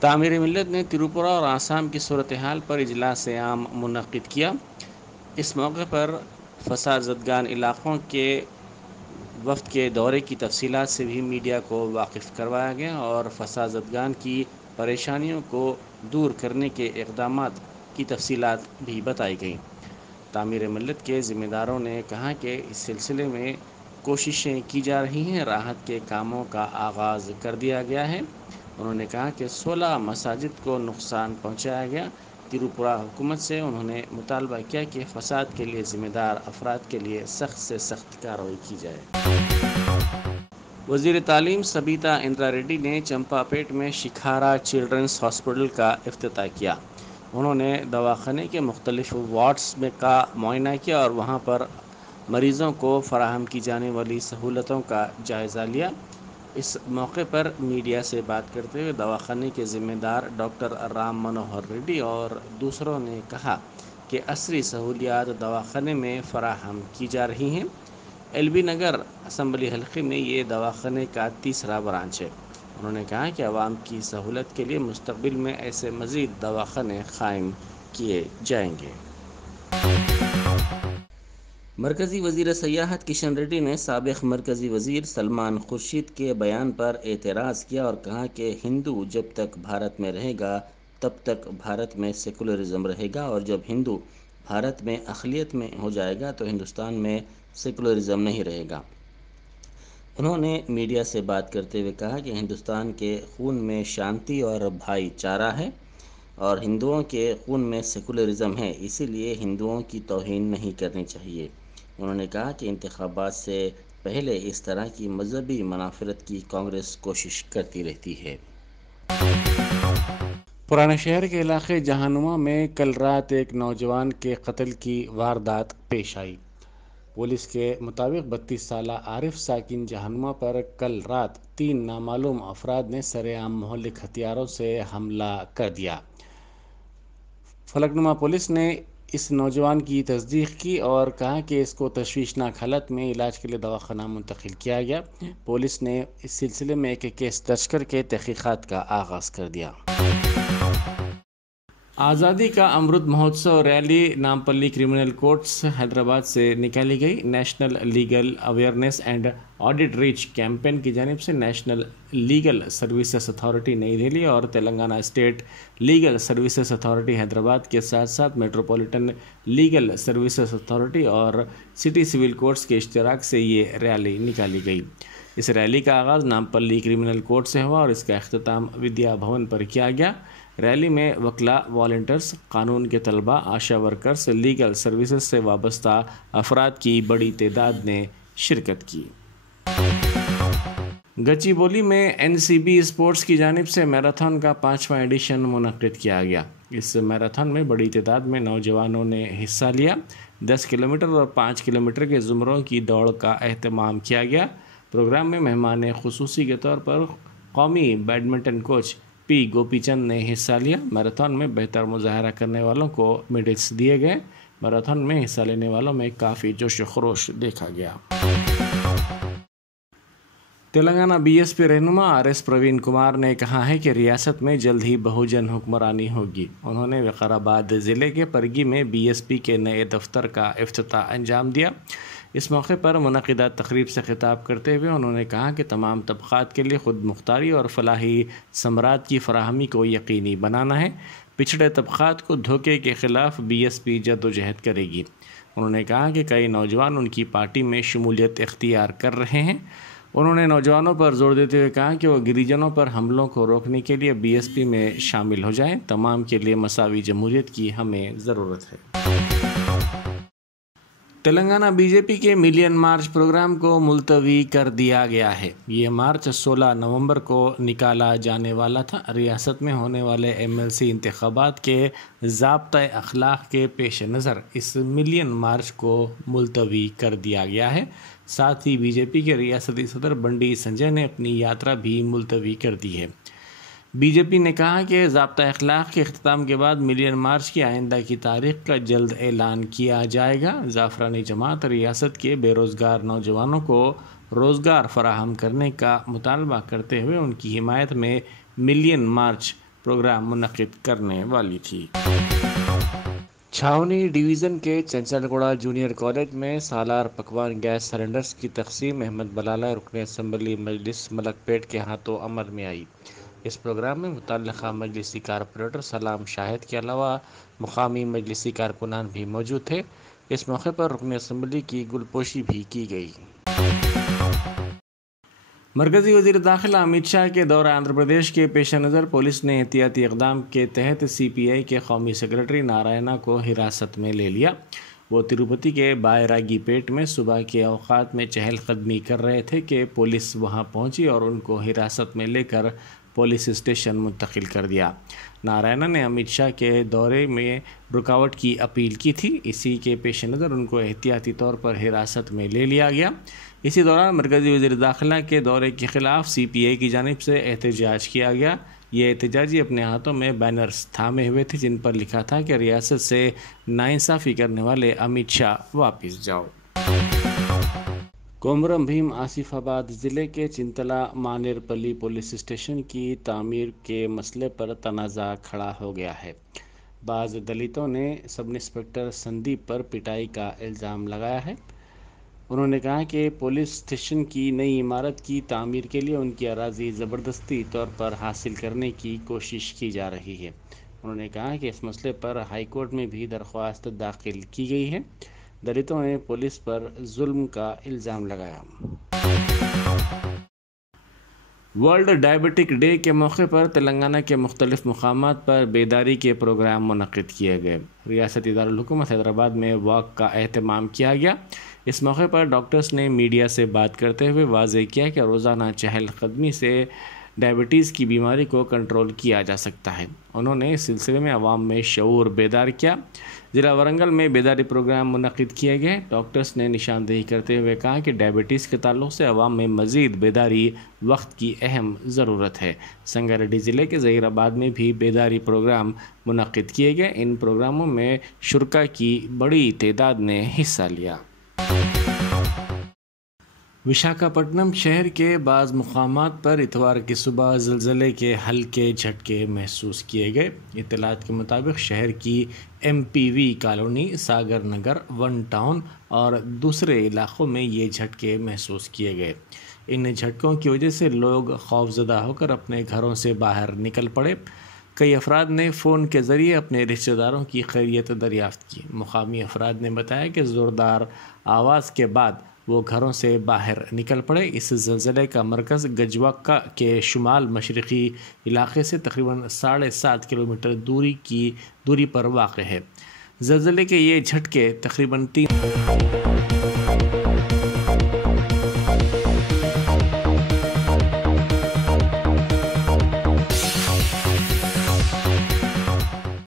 تعمیر ملت نے تریپورہ اور آسام کی صورتحال پر اجلاس عام منعقد کیا۔ اس موقع پر فساد زدگان علاقوں کے وفد کے دورے کی تفصیلات سے بھی میڈیا کو واقف کروایا گیا اور فساد زدگان کی پریشانیوں کو دور کرنے کے اقدامات کی تفصیلات بھی بتائی گئیں۔ تعمیر ملت کے ذمہ داروں نے کہا کہ اس سلسلے میں کوششیں کی جا رہی ہیں، راحت کے کاموں کا آغاز کر دیا گیا ہے۔ انہوں نے کہا کہ 16 مساجد کو نقصان پہنچایا گیا۔ تریپورہ حکومت سے انہوں نے مطالبہ کیا کہ فساد کے لیے ذمہ دار افراد کے لیے سخت سے سخت کارروائی کی جائے۔ وزیر تعلیم سبیتا اندرا ریڈی نے چمپاپیٹ میں شکھارا چلڈرنس ہاسپٹل کا افتتاح کیا۔ انہوں نے دواخانے کے مختلف وارڈز کا معائنہ کیا اور وہاں پر مریضوں کو فراہم کی جانے والی سہولتوں کا جائزہ لیا۔ اس موقع پر میڈیا سے بات کرتے ہوئے دواخانے کے ذمہ دار ڈاکٹر رام منوہر ریڈی اور دوسروں نے کہا کہ عصری سہولیات دواخانے میں فراہم کی جا رہی ہیں۔ ایل بی نگر اسمبلی حلقے میں یہ دواخانے کا تیسرا برانچ ہے۔ انہوں نے کہا کہ عوام کی سہولت کے لیے مستقبل میں ایسے مزید دواخانے قائم کیے جائیں گے۔ مرکزی وزیر سیاحت کشن ریڈی نے سابق مرکزی وزیر سلمان خورشید کے بیان پر اعتراض کیا اور کہا کہ ہندو جب تک بھارت میں رہے گا تب تک بھارت میں سیکولرزم رہے گا، اور جب ہندو بھارت میں اقلیت میں ہو جائے گا تو ہندوستان میں سیکولرزم نہیں رہے گا۔ انہوں نے میڈیا سے بات کرتے ہوئے کہا کہ ہندوستان کے خون میں شانتی اور بھائی چارہ ہے اور ہندوؤں کے خون میں سیکولرزم ہے، اسی لیے ہندوؤں کی توہین نہیں کرنی چاہیے۔ انہوں نے کہا کہ انتخابات سے پہلے اس طرح کی مذہبی منافرت کی کانگریس کوشش کرتی رہتی ہے۔ پرانے شہر کے علاقے جہانما میں کل رات ایک نوجوان کے قتل کی واردات پیش آئی۔ پولیس کے مطابق 32 سالہ عارف ساکن جہانما پر کل رات 3 نامعلوم افراد نے سرعام مہلک ہتھیاروں سے حملہ کر دیا۔ فلکنما پولیس نے اس نوجوان کی تصدیق کی اور کہا کہ اس کو تشویشناک حالت میں علاج کے لیے دواخانہ منتقل کیا گیا۔ پولیس نے اس سلسلے میں ایک کیس درج کر کے تحقیقات کا آغاز کر دیا۔ Azadi ka Amrit Mahotsav rally Nampally criminal courts Hyderabad سے نکالی گئی۔ National legal awareness and outreach campaign کی جانب سے نیشنل لیگل سروسز اتھارٹی نئی دہلی اور Telangana state legal services authority Hyderabad کے ساتھ ساتھ میٹروپولیٹن لیگل سروسز اتھارٹی اور سٹی سول کورٹس کے اشتراک سے یہ ریلی نکالی گئی۔ اس ریلی کا آغاز نامپلی کرمنل کورٹ سے ہوا اور اس کا اختتام ودیا بھون پر کیا گیا۔ ریلی میں وکلاء، والنٹیرز، قانون کے طلباء، آشا ورکرز، لیگل سروسز سے وابستہ افراد کی بڑی تعداد نے شرکت کی۔ گچی بولی میں این سی بی اسپورٹس کی جانب سے میراتھن کا 5واں ایڈیشن منعقد کیا گیا۔ اس میراتھن میں بڑی تعداد میں نوجوانوں نے حصہ لیا۔ 10 کلومیٹر اور 5 کلومیٹر کے زمروں کی دوڑ کا اہتمام کیا گیا۔ پروگرام میں مہمان خصوصی کے طور پر قومی بیڈمنٹن کوچ پی گوپی چند نے حصہ لیا۔ میراتھن میں بہتر مظاہرہ کرنے والوں کو میڈلز دیے گئے۔ میراتھن میں حصہ لینے والوں میں کافی جوش و خروش دیکھا گیا۔ تلنگانہ بی ایس پی رہنما آر ایس پروین کمار نے کہا ہے کہ ریاست میں جلد ہی بہوجن حکمرانی ہوگی۔ انہوں نے وقارآباد ضلع کے پرگی میں بی ایس پی کے نئے دفتر کا افتتاح انجام دیا۔ اس موقع پر منعقدہ تقریب سے خطاب کرتے ہوئے انہوں نے کہا کہ تمام طبقات کے لیے خود مختاری اور فلاحی ثمرات کی فراہمی کو یقینی بنانا ہے۔ پچھڑے طبقات کو دھوکے کے خلاف بی ایس پی جدوجہد کرے گی۔ انہوں نے کہا کہ کئی نوجوان ان کی پارٹی میں شمولیت اختیار کر رہے ہیں۔ انہوں نے نوجوانوں پر زور دیتے ہوئے کہا کہ وہ گریجنوں پر حملوں کو روکنے کے لیے بی ایس پی میں شامل ہو جائیں۔ تمام کے لیے مساوی جمہوریت کی ہمیں ضرورت ہے۔ تلنگانہ بی جے پی کے ملین مارچ پروگرام کو ملتوی کر دیا گیا ہے۔ یہ مارچ 16 نومبر کو نکالا جانے والا تھا۔ ریاست میں ہونے والے ایم ایل سی انتخابات کے ضابطۂ اخلاق کے پیش نظر اس ملین مارچ کو ملتوی کر دیا گیا ہے۔ ساتھ ہی بی جے پی کے ریاستی صدر بنڈی سنجے نے اپنی یاترا بھی ملتوی کر دی ہے۔ بی جے پی نے کہا کہ ضابطۂ اخلاق کے اختتام کے بعد ملین مارچ کی آئندہ کی تاریخ کا جلد اعلان کیا جائے گا۔ زعفرانی جماعت ریاست کے بے روزگار نوجوانوں کو روزگار فراہم کرنے کا مطالبہ کرتے ہوئے ان کی حمایت میں ملین مارچ پروگرام منعقد کرنے والی تھی۔ چھاونی ڈویژن کے چنچل گوڑہ جونیئر کالج میں سالار پکوان گیس سلنڈرز کی تقسیم احمد بلالہ رکن اسمبلی مجلس ملک پیٹ کے ہاتھوں عمل میں آئی۔ اس پروگرام میں متعلقہ مجلسی کارپوریٹر سلام شاہد کے علاوہ مقامی مجلسی کارکنان بھی موجود تھے۔ اس موقع پر رکن اسمبلی کی گلپوشی بھی کی گئی۔ مرکزی وزیر داخلہ امت شاہ کے دورہ آندھرا پردیش کے پیش نظر پولیس نے احتیاطی اقدام کے تحت سی پی آئی کے قومی سیکرٹری نارائنا کو حراست میں لے لیا۔ وہ تروپتی کے بائیراگی پیٹ میں صبح کے اوقات میں چہل قدمی کر رہے تھے کہ پولیس وہاں پہنچی اور ان کو حراست میں لے کر پولیس اسٹیشن منتقل کر دیا۔ نارائنا نے امت شاہ کے دورے میں رکاوٹ کی اپیل کی تھی، اسی کے پیش نظر ان کو احتیاطی طور پر حراست میں لے لیا گیا۔ اسی دوران مرکزی وزیر داخلہ کے دورے کے خلاف سی پی آئی کی جانب سے احتجاج کیا گیا۔ یہ احتجاجی اپنے ہاتھوں میں بینرز تھامے ہوئے تھے جن پر لکھا تھا کہ ریاست سے ناانصافی کرنے والے امت شاہ واپس جاؤ۔ کومرم بھیم آصف آباد ضلع کے چنتلا مانیر پلی پولیس اسٹیشن کی تعمیر کے مسئلے پر تنازع کھڑا ہو گیا ہے۔ بعض دلتوں نے سب انسپکٹر سندیپ پر پٹائی کا الزام لگایا ہے۔ انہوں نے کہا کہ پولیس اسٹیشن کی نئی عمارت کی تعمیر کے لیے ان کی اراضی زبردستی طور پر حاصل کرنے کی کوشش کی جا رہی ہے۔ انہوں نے کہا کہ اس مسئلے پر ہائی کورٹ میں بھی درخواست داخل کی گئی ہے۔ دلتوں نے پولیس پر ظلم کا الزام لگایا۔ ورلڈ ڈائبٹک ڈے کے موقع پر تلنگانہ کے مختلف مقامات پر بیداری کے پروگرام منعقد کیے گئے۔ ریاستی دارالحکومت حیدرآباد میں واک کا اہتمام کیا گیا۔ اس موقع پر ڈاکٹرز نے میڈیا سے بات کرتے ہوئے واضح کیا کہ روزانہ چہل قدمی سے ڈائبٹیز کی بیماری کو کنٹرول کیا جا سکتا ہے۔ انہوں نے اس سلسلے میں عوام میں شعور بیدار کیا۔ ضلع ورنگل میں بیداری پروگرام منعقد کیے گئے۔ ڈاکٹرز نے نشاندہی کرتے ہوئے کہا کہ ڈائبٹیز کے تعلق سے عوام میں مزید بیداری وقت کی اہم ضرورت ہے۔ سنگاریڈی ضلع کے ظہیر آباد میں بھی بیداری پروگرام منعقد کیے گئے۔ ان پروگراموں میں شرکاء کی بڑی تعداد نے حصہ لیا۔ وشاکھاپٹنم شہر کے بعض مقامات پر اتوار کی صبح زلزلے کے ہلکے جھٹکے محسوس کیے گئے۔ اطلاعات کے مطابق شہر کی ایم پی وی کالونی، ساگر نگر، ون ٹاؤن اور دوسرے علاقوں میں یہ جھٹکے محسوس کیے گئے۔ ان جھٹکوں کی وجہ سے لوگ خوفزدہ ہو کر اپنے گھروں سے باہر نکل پڑے۔ کئی افراد نے فون کے ذریعے اپنے رشتہ داروں کی خیریت دریافت کی۔ مقامی افراد نے بتایا کہ زوردار آواز کے بعد وہ گھروں سے باہر نکل پڑے۔ اس زلزلے کا مرکز گجوکا کے شمال مشرقی علاقے سے تقریباً 7.5 کلومیٹر دوری پر واقع ہے۔ زلزلے کے یہ جھٹکے تقریباً 3